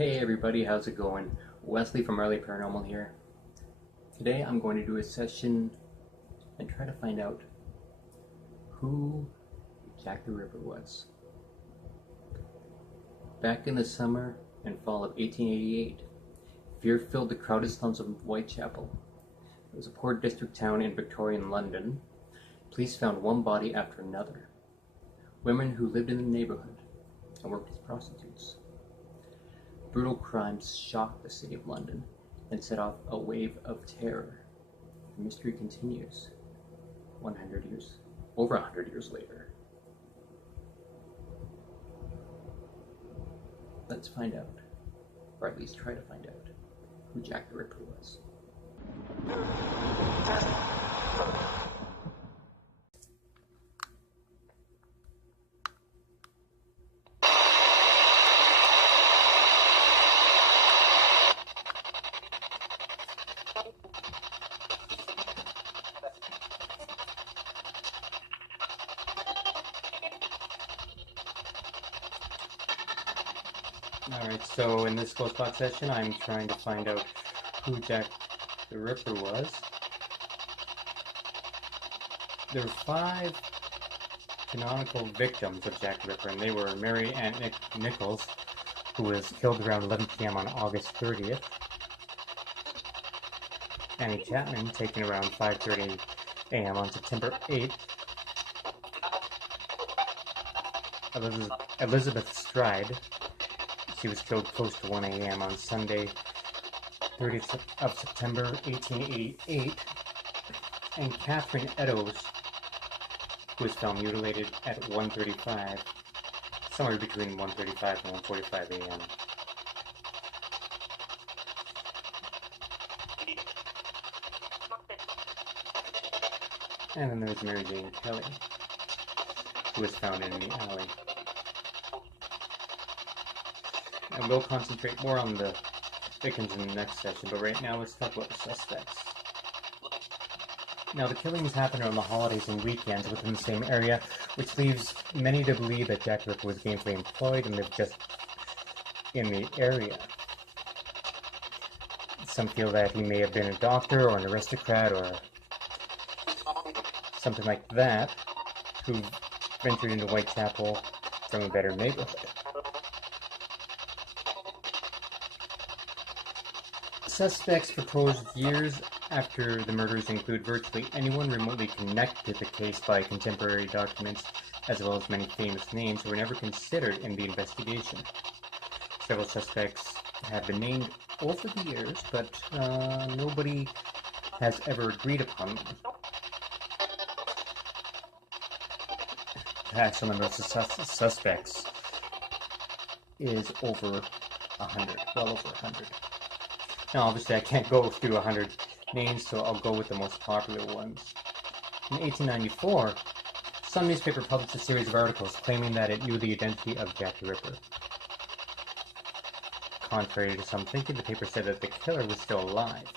Hey everybody, how's it going? Wesley from MARLEE Paranormal here. Today I'm going to do a session and try to find out who Jack the Ripper was. Back in the summer and fall of 1888, fear filled the crowded slums of Whitechapel. It was a poor district town in Victorian London. Police found one body after another. Women who lived in the neighborhood and worked as prostitutes. Brutal crimes shocked the city of London and set off a wave of terror. The mystery continues over 100 years later. Let's find out, or at least try to find out, who Jack the Ripper was. Alright, so in this Ghost Box session, I'm trying to find out who Jack the Ripper was. There were 5 canonical victims of Jack the Ripper, and they were Mary Ann Nichols, who was killed around 11 p.m. on August 30th. Annie Chapman, taken around 5:30 a.m. on September 8th. Elizabeth Stride, she was killed close to 1 a.m. on Sunday, 30th of September, 1888. And Catherine Eddowes, who was found mutilated at 1:35, somewhere between 1:35 and 1:45 a.m. And then there was Mary Jane Kelly, who was found in the alley. And we'll concentrate more on the victims in the next session, but right now let's talk about the suspects. Now, the killings happened on the holidays and weekends within the same area, which leaves many to believe that Jack the Ripper was gainfully employed and lived just in the area. Some feel that he may have been a doctor or an aristocrat or something like that, who ventured into Whitechapel from a better neighborhood. Suspects proposed years after the murders include virtually anyone remotely connected to the case by contemporary documents, as well as many famous names who were never considered in the investigation. Several suspects have been named over the years, but nobody has ever agreed upon them. The actual number of suspects is over 100, well over 100. Now, obviously, I can't go through 100 names, so I'll go with the most popular ones. In 1894, some newspaper published a series of articles claiming that it knew the identity of Jack the Ripper. Contrary to some thinking, the paper said that the killer was still alive.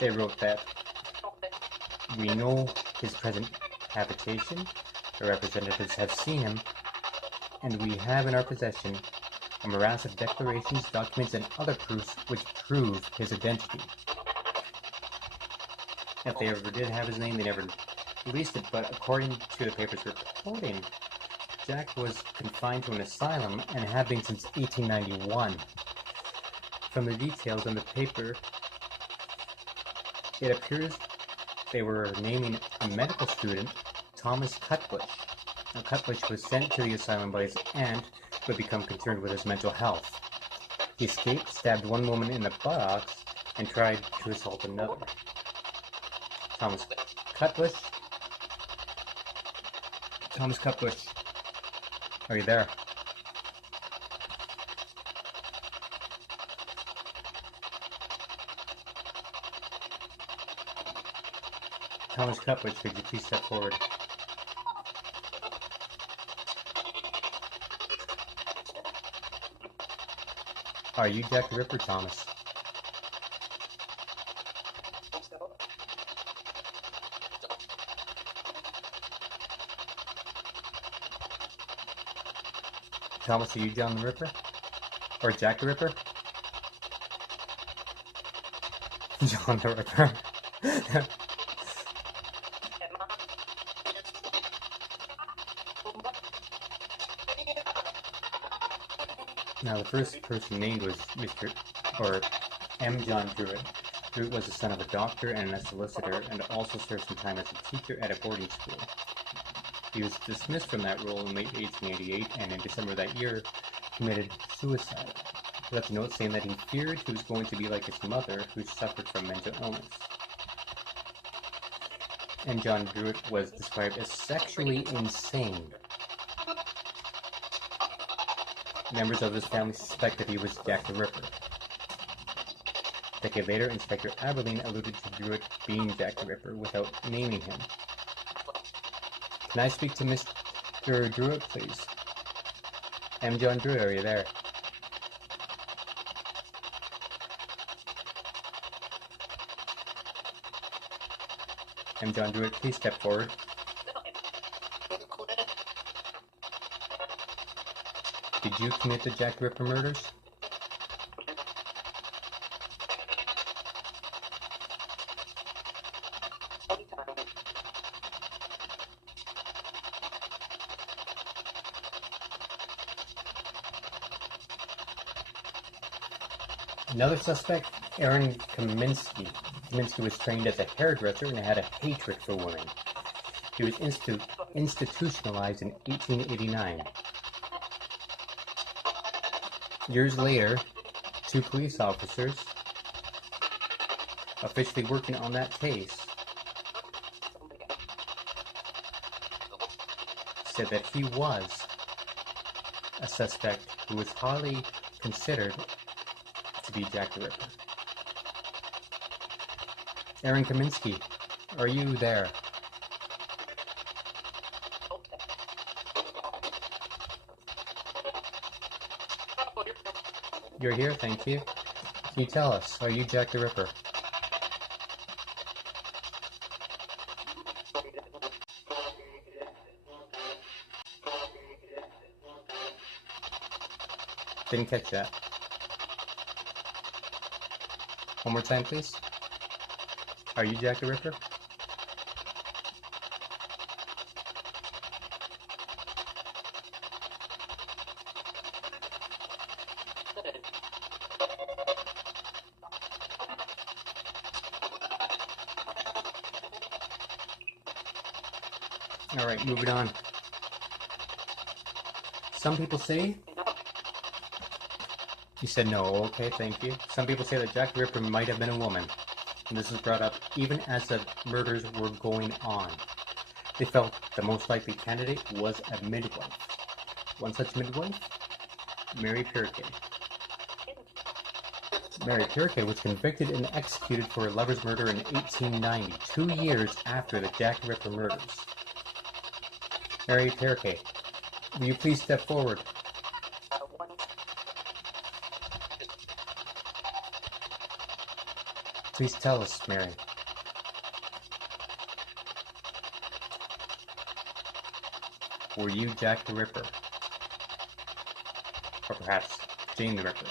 They wrote that, "We know his present habitation, the representatives have seen him, and we have in our possession a morass of declarations, documents, and other proofs which prove his identity." If they ever did have his name, they never released it, but according to the paper's reporting, Jack was confined to an asylum and had been since 1891. From the details in the paper, it appears they were naming a medical student, Thomas Cutbush. Now, Cutbush was sent to the asylum by his aunt, who had become concerned with his mental health. He escaped, stabbed one woman in the buttocks, and tried to assault another. Thomas Cutbush? Thomas Cutbush, are you there? Thomas Cutbush, could you please step forward? Are you Jack the Ripper, Thomas? Thomas, are you John the Ripper? Or Jack the Ripper? John the Ripper. Now, the first person named was M. John Druitt. Druitt was the son of a doctor and a solicitor, and also served some time as a teacher at a boarding school. He was dismissed from that role in late 1888, and in December of that year, committed suicide. He left a note saying that he feared he was going to be like his mother, who suffered from mental illness. And John Druitt was described as sexually insane. Members of his family suspected he was Jack the Ripper. A decade later, Inspector Aberline alluded to Druitt being Jack the Ripper without naming him. Can I speak to Mr. Druitt, please? M. John Druitt, are you there? M. John Druitt, please step forward. Did you commit the Jack the Ripper murders? Another suspect, Aaron Kaminsky. Kaminsky was trained as a hairdresser and had a hatred for women. He was institutionalized in 1889. Years later, two police officers officially working on that case said that he was a suspect who was highly considered to be Jack the Ripper. Aaron Kaminsky, are you there? You're here, thank you. Can you tell us, are you Jack the Ripper? Didn't catch that. One more time, please. Are you Jack the Ripper? Alright, moving on. Some people say... You said no, okay, thank you. Some people say that Jack the Ripper might have been a woman. And this was brought up even as the murders were going on. They felt the most likely candidate was a midwife. One such midwife? Mary Pirkay. Mary Pirkay was convicted and executed for her lover's murder in 1890, 2 years after the Jack the Ripper murders. Mary Pirkay, will you please step forward? Please tell us, Mary. Were you Jack the Ripper? Or perhaps Jane the Ripper?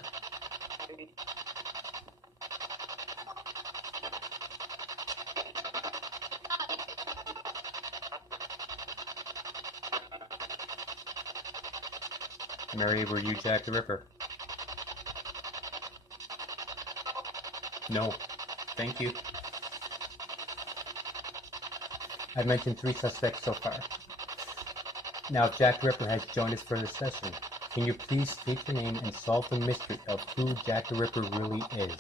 Mary, were you Jack the Ripper? No. Thank you. I've mentioned 3 suspects so far. Now, if Jack the Ripper has joined us for this session, can you please state your name and solve the mystery of who Jack the Ripper really is?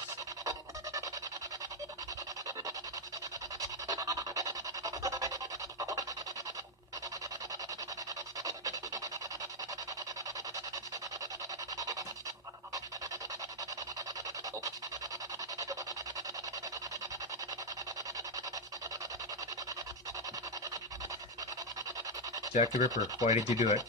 Jack the Ripper, why did you do it?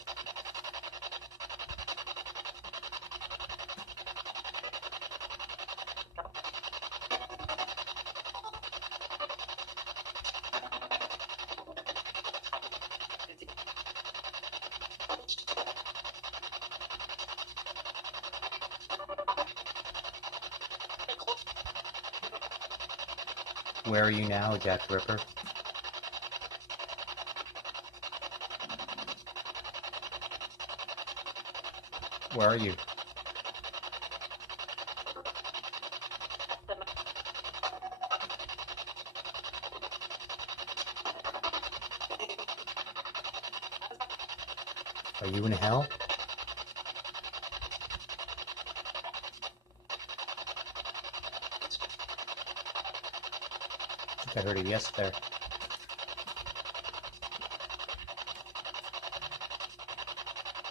Where are you now, Jack the Ripper? Where are you? Are you in hell? I think I heard a yes there.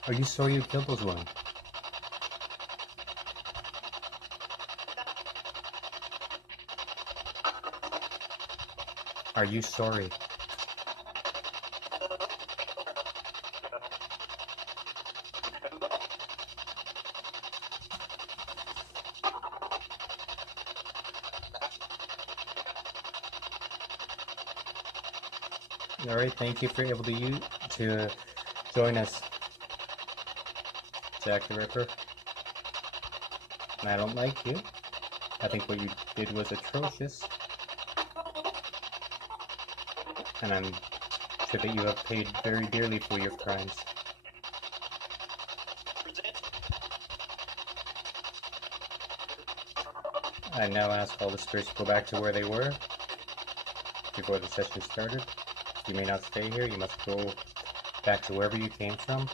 Are you sorry you killed those women? Are you sorry? Alright, thank you for able to join us, Jack the Ripper. I don't like you. I think what you did was atrocious. And I'm sure that you have paid very dearly for your crimes. I now ask all the spirits to go back to where they were before the session started. You may not stay here, you must go back to wherever you came from.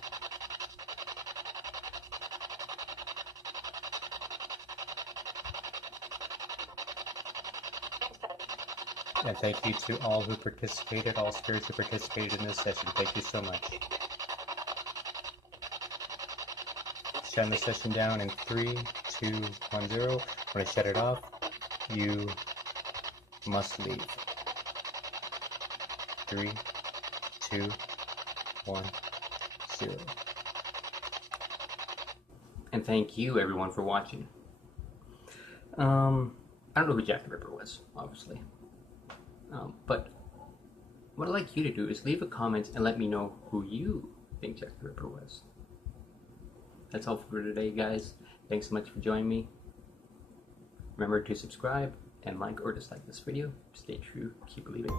And thank you to all who participated, all spirits who participated in this session. Thank you so much. Shutting the session down in 3, 2, 1, 0. When I shut it off, you must leave. 3, 2, 1, 0. And thank you everyone for watching. I don't know who Jack the Ripper was, obviously. But what I'd like you to do is leave a comment and let me know who you think Jack the Ripper was. That's all for today, guys. Thanks so much for joining me. Remember to subscribe and like or dislike this video. Stay true, keep believing.